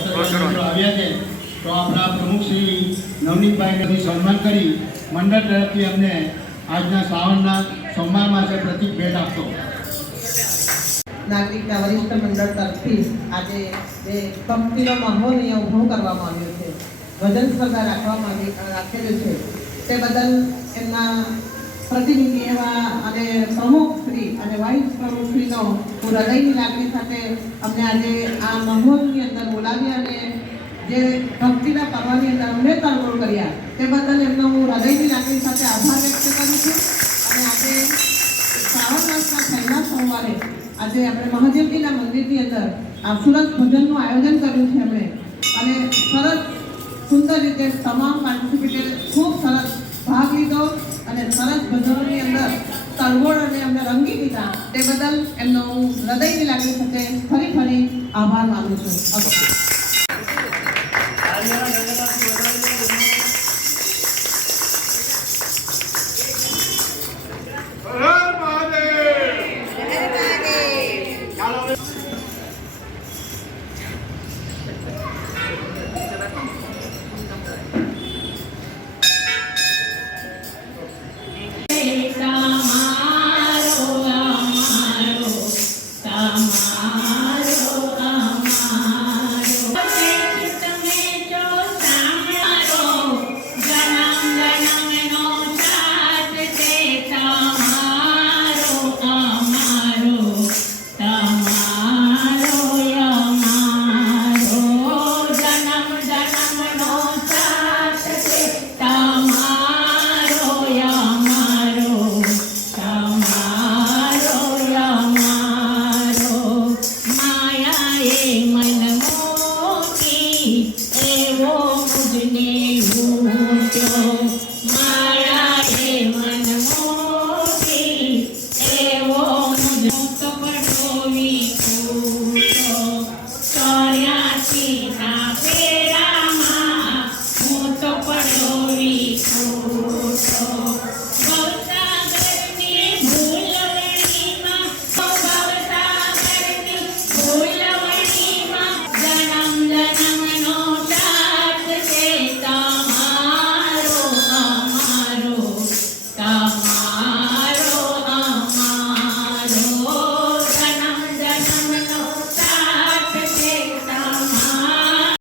મિત્રો આવ્યા છે તો આપણા પ્રમુખ શ્રી નવનીતભાઈને સન્માન કરી મંડળ તરફથી અમને આજના શ્રાવણના સોમવારમાં છે પ્રતિક ભેટ આપતો. નાગરિકના વરિષ્ઠ મંડળ તરફથી આજે જે ભક્તિનો માહોલ અહીંયા ઊભો કરવામાં આવ્યો છે, ભજન સ્પર્ધા રાખેલું છે, તે બદલ એમના પ્રતિનિધિ એવા અને પ્રમુખ શ્રી અને વાઇસ પ્રમુખ શ્રીનો હું હૃદયની લાગણી સાથે અમને આજે આ માહોલની અંદર બોલાવ્યા અને જે ભક્તિના પર્વની અંદર અમને તરબોળ કર્યા તે બદલ એમનો હું હૃદયની લાગણી સાથે આભાર વ્યક્ત કરું છું. અને આજે શ્રાવણ માસના પહેલા સોમવારે આજે આપણે મહાદેવજીના મંદિરની અંદર આ સુરત ભજનનું આયોજન કર્યું છે એમણે, અને સરસ સુંદર રીતે તમામ પાર્ટિસિપેટર ખૂબ સરસ ભાગ લીધો અને સરસ ભજનોની અંદર તળવોળ અને અમને રંગી દીધા. તે બદલ એમનો હું હૃદયની લાગણી સાથે ફરી આભાર માનું છું.